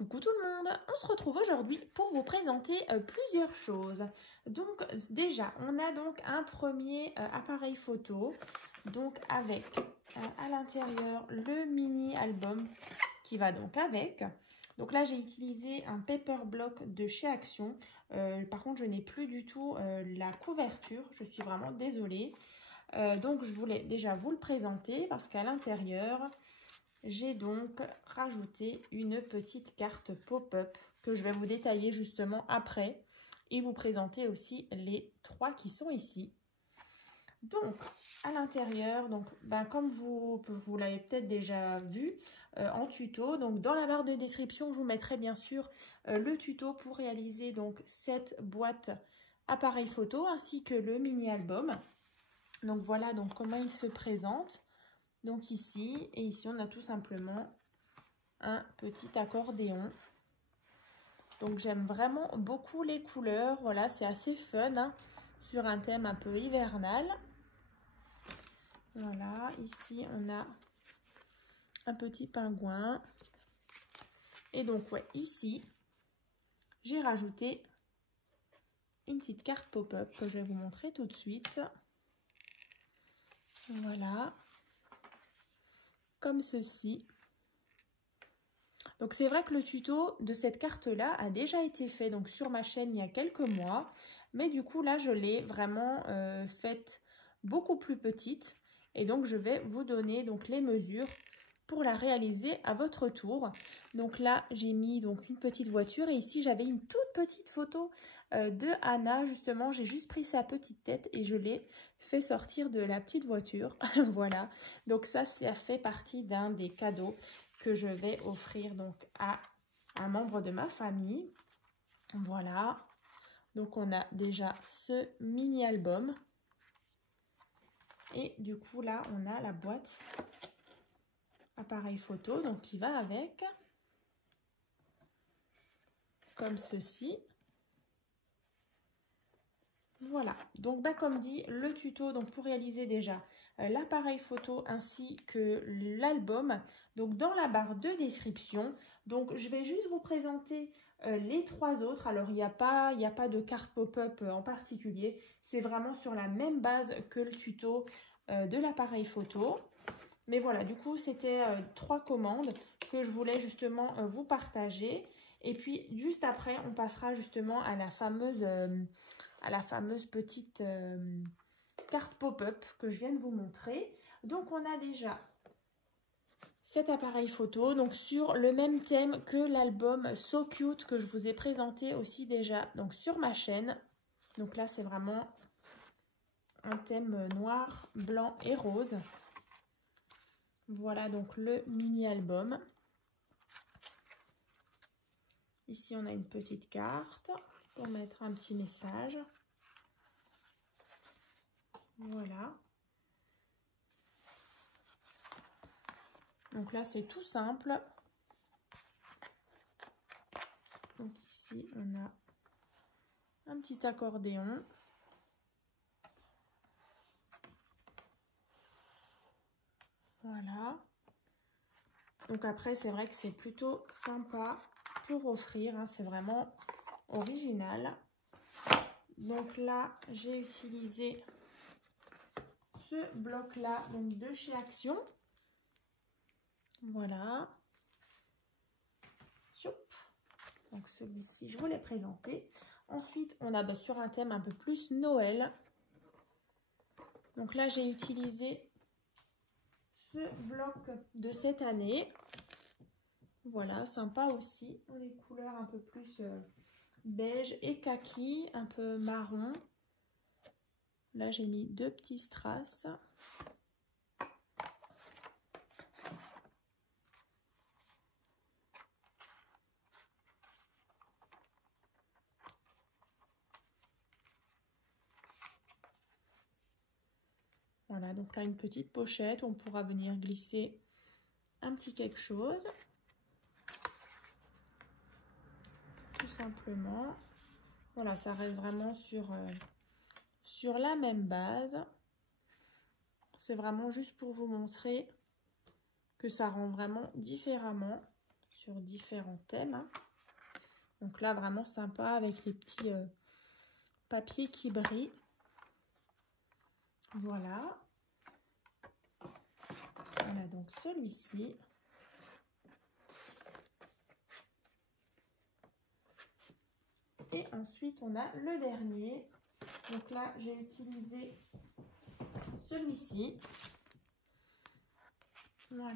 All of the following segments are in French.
Coucou tout le monde, on se retrouve aujourd'hui pour vous présenter plusieurs choses. Donc déjà, on a donc un premier appareil photo, donc avec à l'intérieur le mini album qui va donc avec. Donc là, j'ai utilisé un paper block de chez Action. Par contre, je n'ai plus du tout la couverture, je suis vraiment désolée. Donc je voulais déjà vous le présenter parce qu'à l'intérieur, j'ai donc rajouté une petite carte pop-up que je vais vous détailler justement après et vous présenter aussi les trois qui sont ici. Donc à l'intérieur, comme vous l'avez peut-être déjà vu en tuto, donc dans la barre de description, je vous mettrai bien sûr le tuto pour réaliser donc cette boîte appareil photo ainsi que le mini album. Donc voilà donc comment il se présente. Donc ici, et ici on a tout simplement un petit accordéon. Donc j'aime vraiment beaucoup les couleurs, voilà, c'est assez fun, hein, sur un thème un peu hivernal. Voilà, ici on a un petit pingouin. Et donc ouais, ici, j'ai rajouté une petite carte pop-up que je vais vous montrer tout de suite. Voilà. Comme ceci. Donc c'est vrai que le tuto de cette carte là a déjà été fait donc sur ma chaîne il y a quelques mois, mais du coup là je l'ai vraiment faite beaucoup plus petite et donc je vais vous donner donc les mesures pour la réaliser à votre tour. Donc là j'ai mis donc une petite voiture et ici j'avais une toute petite photo de Anna, justement j'ai juste pris sa petite tête et je l'ai fait sortir de la petite voiture. Voilà, donc ça fait partie d'un des cadeaux que je vais offrir donc à un membre de ma famille. Voilà, donc on a déjà ce mini album et du coup là on a la boîte appareil photo donc qui va avec, comme ceci. Voilà, donc comme dit, le tuto donc pour réaliser déjà l'appareil photo ainsi que l'album, donc dans la barre de description. Donc je vais juste vous présenter les trois autres. Alors il n'y a pas de carte pop-up en particulier, c'est vraiment sur la même base que le tuto de l'appareil photo. Mais voilà, du coup c'était trois commandes que je voulais justement vous partager. Et puis juste après, on passera justement à la fameuse petite carte pop-up que je viens de vous montrer. Donc on a déjà cet appareil photo, donc sur le même thème que l'album So Cute que je vous ai présenté aussi déjà donc sur ma chaîne. Donc là c'est vraiment un thème noir, blanc et rose. Voilà donc le mini album. Ici, on a une petite carte pour mettre un petit message. Voilà. Donc là, c'est tout simple. Donc ici, on a un petit accordéon. Voilà. Donc après, c'est vrai que c'est plutôt sympa pour offrir, hein, c'est vraiment original. Donc là, j'ai utilisé ce bloc là donc de chez Action. Voilà. Donc celui-ci, je vous l'ai présenté. Ensuite, on a sur un thème un peu plus Noël. Donc là, j'ai utilisé ce bloc de cette année. Voilà, sympa aussi. On a des couleurs un peu plus beige et kaki, un peu marron. Là, j'ai mis deux petits strass. Voilà, donc là, une petite pochette où on pourra venir glisser un petit quelque chose. Tout simplement. Voilà, ça reste vraiment sur la même base. C'est vraiment juste pour vous montrer que ça rend vraiment différemment sur différents thèmes. Hein. Donc là, vraiment sympa avec les petits papiers qui brillent. Voilà. On a donc celui-ci. Et ensuite, on a le dernier. Donc là, j'ai utilisé celui-ci. Voilà.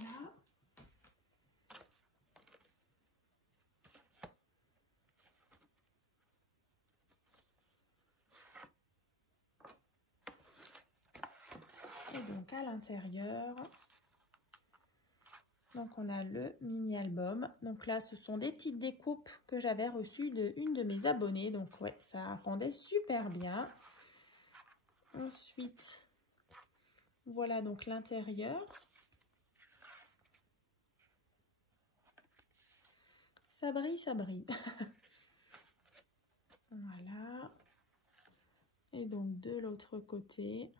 Et donc à l'intérieur, donc on a le mini album. Donc là, ce sont des petites découpes que j'avais reçues d'une de mes abonnées. Donc ouais, ça rendait super bien. Ensuite, voilà donc l'intérieur. Ça brille, ça brille. Voilà. Et donc de l'autre côté.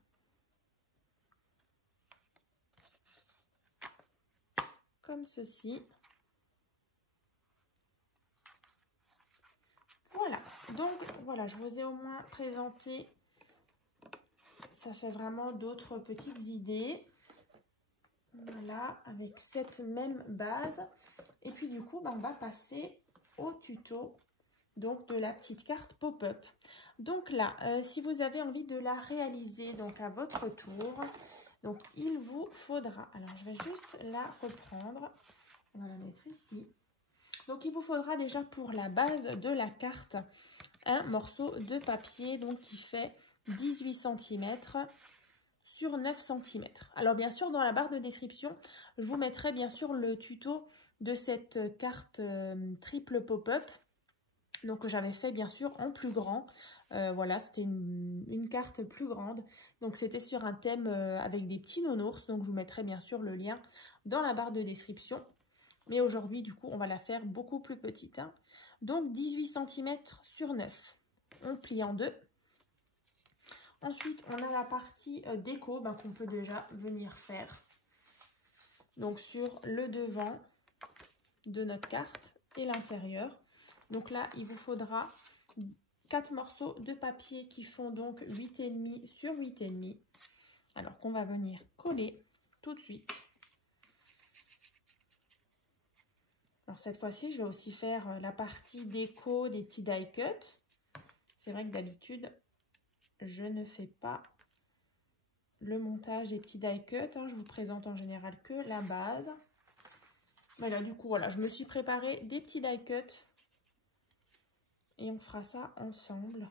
Comme ceci. Voilà. Donc voilà, je vous ai au moins présenté. Ça fait vraiment d'autres petites idées. Voilà, avec cette même base. Et puis du coup, on va passer au tuto donc de la petite carte pop-up. Donc là, si vous avez envie de la réaliser donc à votre tour, donc il vous faudra, alors je vais juste la reprendre, on va la mettre ici. Donc il vous faudra déjà pour la base de la carte un morceau de papier donc qui fait 18 cm sur 9 cm. Alors bien sûr, dans la barre de description, je vous mettrai bien sûr le tuto de cette carte triple pop-up. Donc j'avais fait bien sûr en plus grand. Voilà, c'était une carte plus grande. Donc c'était sur un thème avec des petits nounours. Donc je vous mettrai bien sûr le lien dans la barre de description. Mais aujourd'hui, du coup, on va la faire beaucoup plus petite. Hein. Donc 18 cm sur 9. On plie en deux. Ensuite, on a la partie déco qu'on peut déjà venir faire. Donc sur le devant de notre carte et l'intérieur. Donc là, il vous faudra 4 morceaux de papier qui font donc 8,5 sur 8,5. Alors qu'on va venir coller tout de suite. Alors cette fois-ci, je vais aussi faire la partie déco des petits die cut. C'est vrai que d'habitude, je ne fais pas le montage des petits die cut. Hein. Je vous présente en général que la base. Mais là, du coup, voilà, je me suis préparé des petits die cut. Et on fera ça ensemble.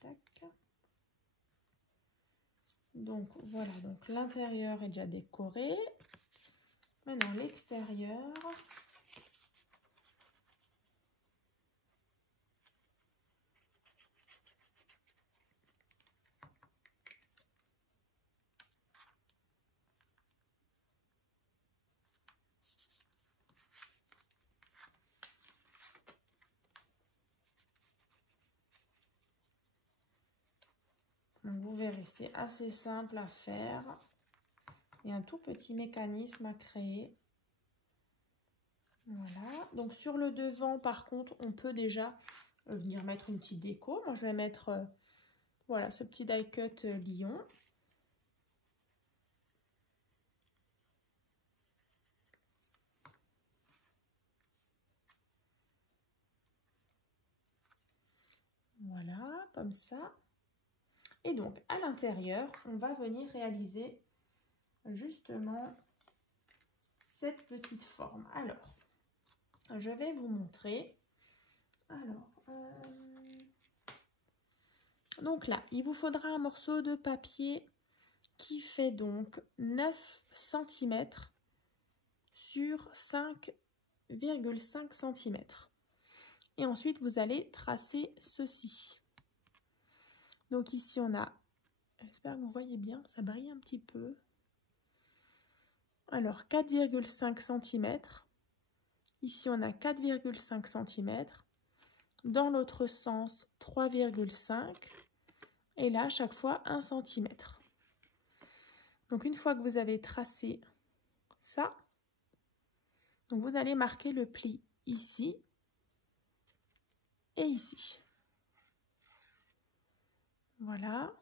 Tac. Donc voilà, donc l'intérieur est déjà décoré. Maintenant l'extérieur. Donc vous verrez, c'est assez simple à faire. Il y a un tout petit mécanisme à créer. Voilà. Donc sur le devant, par contre, on peut déjà venir mettre une petite déco. Moi, je vais mettre voilà, ce petit die cut lion. Voilà, comme ça. Et donc, à l'intérieur, on va venir réaliser justement cette petite forme. Alors, je vais vous montrer. Alors, donc là, il vous faudra un morceau de papier qui fait donc 9 cm sur 5,5 cm. Et ensuite, vous allez tracer ceci. Donc ici, on a, j'espère que vous voyez bien, ça brille un petit peu. Alors, 4,5 cm. Ici, on a 4,5 cm. Dans l'autre sens, 3,5. Et là, à chaque fois, 1 cm. Donc une fois que vous avez tracé ça, donc vous allez marquer le pli ici et ici. Voilà.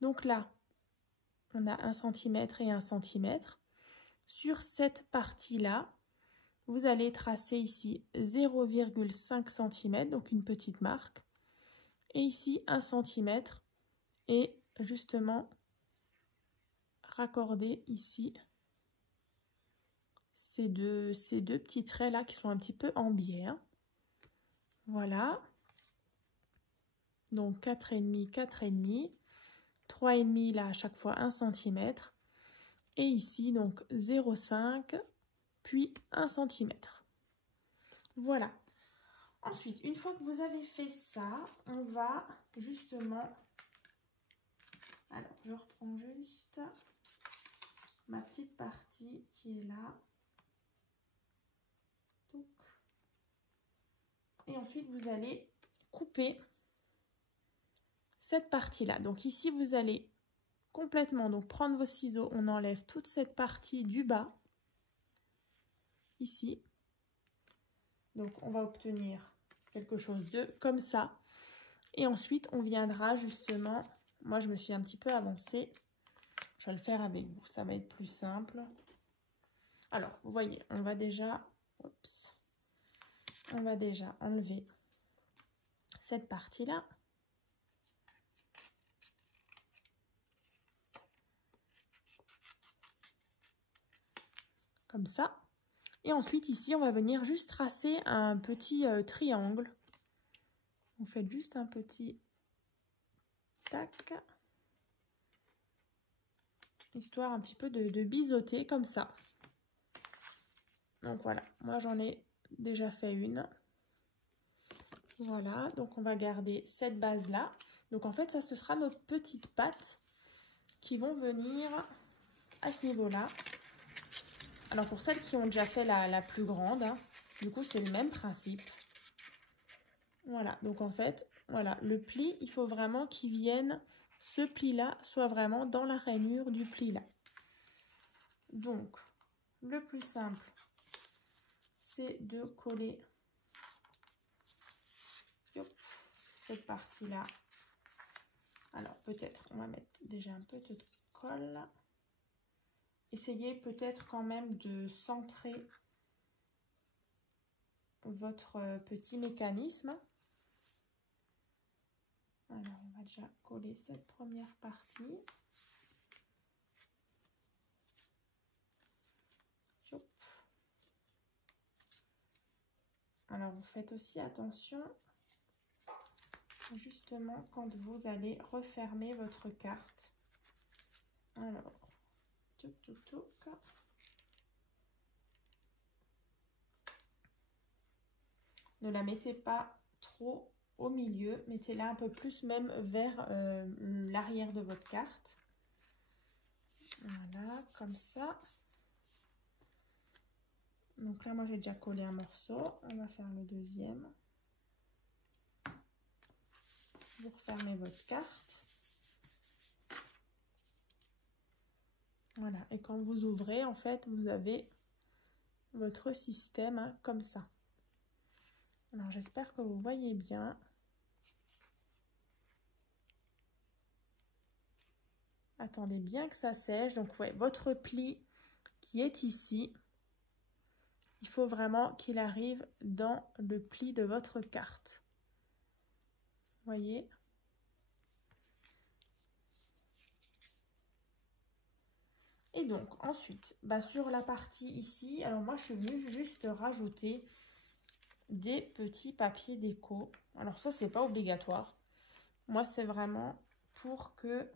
Donc là, on a 1 cm et 1 cm. Sur cette partie-là, vous allez tracer ici 0,5 cm, donc une petite marque. Et ici 1 cm et justement raccorder ici ces deux petits traits là qui sont un petit peu en biais. Hein. Voilà. Donc 4,5, 4,5, 3,5 là à chaque fois 1 cm. Et ici donc 0,5 puis 1 cm. Voilà. Ensuite, une fois que vous avez fait ça, on va justement... Alors, je reprends juste ma petite partie qui est là. Et ensuite, vous allez couper cette partie-là. Donc ici, vous allez complètement donc prendre vos ciseaux. On enlève toute cette partie du bas. Ici. Donc, on va obtenir quelque chose de comme ça. Et ensuite, on viendra justement... Moi, je me suis un petit peu avancée. Je vais le faire avec vous. Ça va être plus simple. Alors, vous voyez, on va déjà... Oups, on va déjà enlever cette partie-là. Comme ça. Et ensuite, ici, on va venir juste tracer un petit triangle. Vous faites juste un petit tac. Histoire un petit peu de biseauter comme ça. Donc voilà, moi j'en ai déjà fait une. Voilà, donc on va garder cette base-là. Donc en fait, ça, ce sera nos petites pattes qui vont venir à ce niveau-là. Alors pour celles qui ont déjà fait la plus grande, hein, du coup c'est le même principe. Voilà, donc en fait, voilà, le pli, il faut vraiment qu'il vienne, ce pli-là soit vraiment dans la rainure du pli-là. Donc, le plus simple, c'est de coller cette partie-là. Alors peut-être, on va mettre déjà un peu de colle. Essayez peut-être quand même de centrer votre petit mécanisme. Alors, on va déjà coller cette première partie. Hop. Alors, vous faites aussi attention, justement, quand vous allez refermer votre carte. Alors, ne la mettez pas trop au milieu, mettez-la un peu plus même vers l'arrière de votre carte. Voilà, comme ça. Donc là, moi, j'ai déjà collé un morceau. On va faire le deuxième. Vous refermez votre carte. Voilà, et quand vous ouvrez, en fait, vous avez votre système hein, comme ça. Alors, j'espère que vous voyez bien. Attendez bien que ça sèche. Donc, ouais, votre pli qui est ici, il faut vraiment qu'il arrive dans le pli de votre carte. Vous voyez ? Et donc, ensuite, bah, sur la partie ici, alors moi, je suis venue juste rajouter des petits papiers déco. Alors ça, c'est pas obligatoire. Moi, c'est vraiment pour que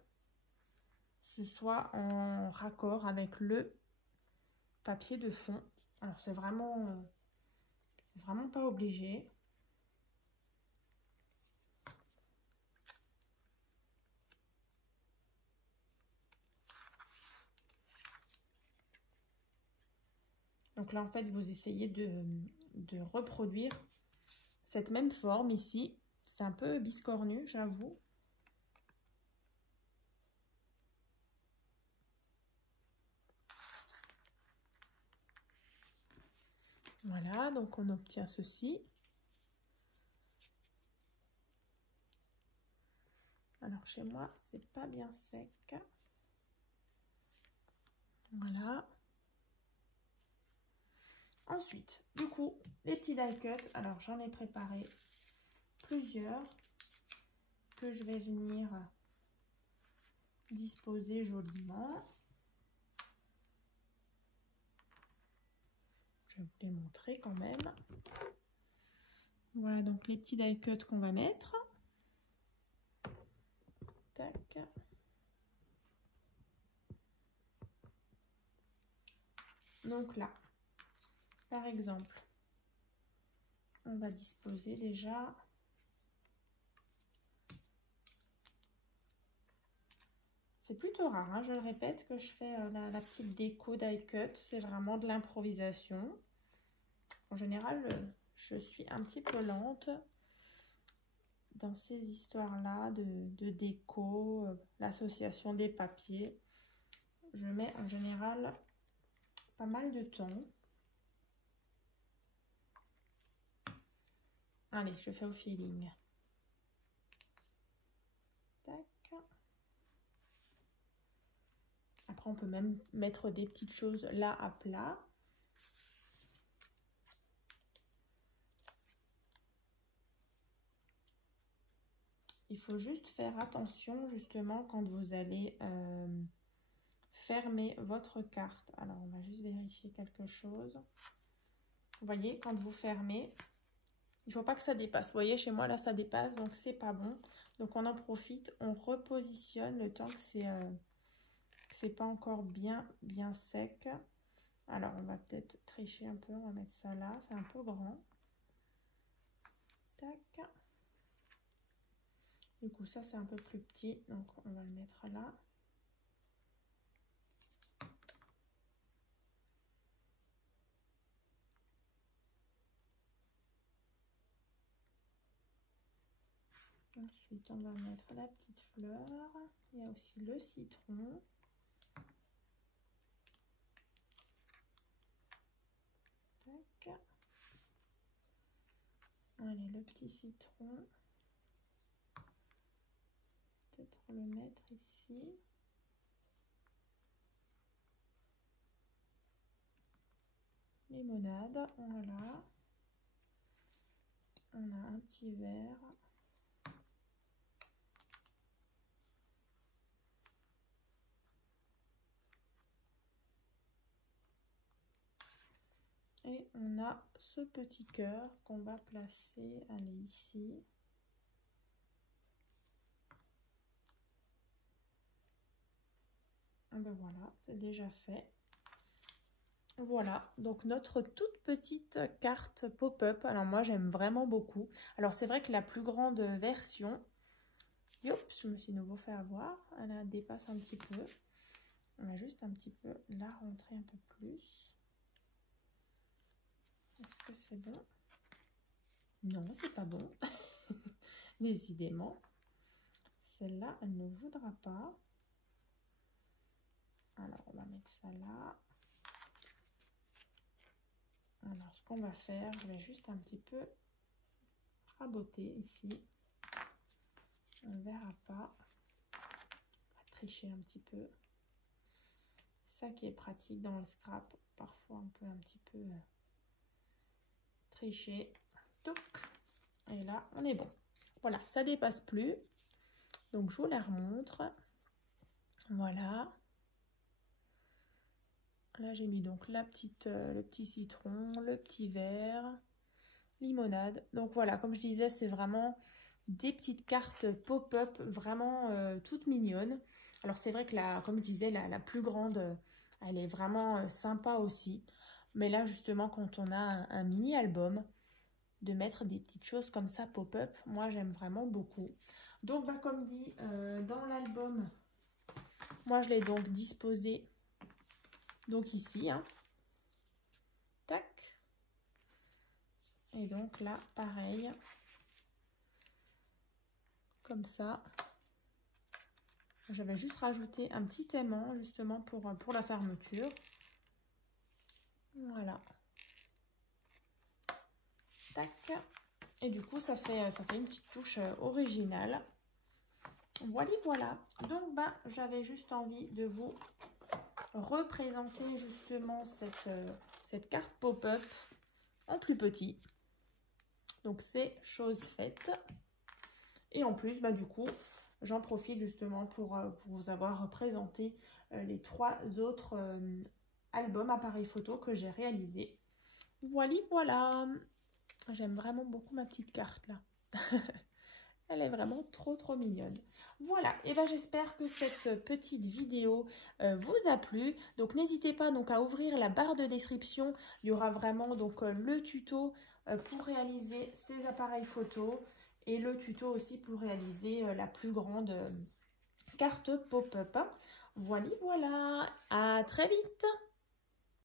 ce soit en raccord avec le papier de fond. Alors, c'est vraiment pas obligé. Donc là, en fait, vous essayez de reproduire cette même forme ici. C'est un peu biscornu, j'avoue. Voilà, donc on obtient ceci. Alors chez moi, c'est pas bien sec. Voilà. Ensuite, du coup, les petits die cuts. Alors j'en ai préparé plusieurs que je vais venir disposer joliment. Je vais vous les montrer quand même. Voilà donc les petits die cuts qu'on va mettre. Tac. Donc là, par exemple, on va disposer déjà c'est plutôt rare, hein, je le répète, que je fais la petite déco die cut. C'est vraiment de l'improvisation. En général, je suis un petit peu lente dans ces histoires-là de déco, l'association des papiers. Je mets en général pas mal de temps. Allez, je fais au feeling. Tac. Après, on peut même mettre des petites choses là à plat. Il faut juste faire attention justement quand vous allez fermer votre carte. Alors, on va juste vérifier quelque chose. Vous voyez, quand vous fermez, il ne faut pas que ça dépasse. Vous voyez, chez moi, là, ça dépasse, donc c'est pas bon. Donc, on en profite, on repositionne le temps que c'est pas encore bien sec. Alors, on va peut-être tricher un peu. On va mettre ça là. C'est un peu grand. Tac. Du coup, ça, c'est un peu plus petit. Donc, on va le mettre là. Ensuite, on va mettre la petite fleur. Il y a aussi le citron. Tac. Allez, le petit citron. Peut-être le mettre ici. Limonade, voilà. On a un petit verre. Et on a ce petit cœur qu'on va placer, allez, ici. Et ben voilà, c'est déjà fait. Voilà, donc notre toute petite carte pop-up. Alors moi, j'aime vraiment beaucoup. Alors c'est vrai que la plus grande version, je me suis nouveau fait avoir. Elle dépasse un petit peu. On va juste un petit peu la rentrer un peu plus. Est-ce que c'est bon? Non, c'est pas bon. Décidément. Celle-là, elle ne voudra pas. Alors, on va mettre ça là. Alors, ce qu'on va faire, je vais juste un petit peu raboter ici. On ne verra pas. On va tricher un petit peu. Ça qui est pratique dans le scrap. Parfois, on peut un petit peu tricher. Toc. Et là, on est bon. Voilà, ça dépasse plus. Donc, je vous la remontre. Voilà. Là, j'ai mis donc le petit citron, le petit verre, limonade. Donc voilà, comme je disais, c'est vraiment des petites cartes pop-up vraiment toutes mignonnes. Alors c'est vrai que comme je disais, la plus grande, elle est vraiment sympa aussi. Mais là, justement, quand on a un mini-album, de mettre des petites choses comme ça pop-up, moi j'aime vraiment beaucoup. Donc, comme dit, dans l'album, moi je l'ai donc disposé donc ici, hein. Tac. Et donc là, pareil. Comme ça. Je vais juste rajouter un petit aimant justement pour la fermeture. Voilà. Tac. Et du coup, ça fait une petite touche originale. Voilà, voilà. Donc, j'avais juste envie de vous représenter justement cette carte pop-up en plus petit. Donc, c'est chose faite. Et en plus, du coup, j'en profite justement pour vous avoir représenté les 3 autres albums appareils photo que j'ai réalisés. Voilà, voilà. J'aime vraiment beaucoup ma petite carte là. Elle est vraiment trop mignonne. Voilà, et j'espère que cette petite vidéo vous a plu. Donc n'hésitez pas donc à ouvrir la barre de description. Il y aura vraiment donc le tuto pour réaliser ces appareils photo et le tuto aussi pour réaliser la plus grande carte pop-up. Voilà, voilà. À très vite.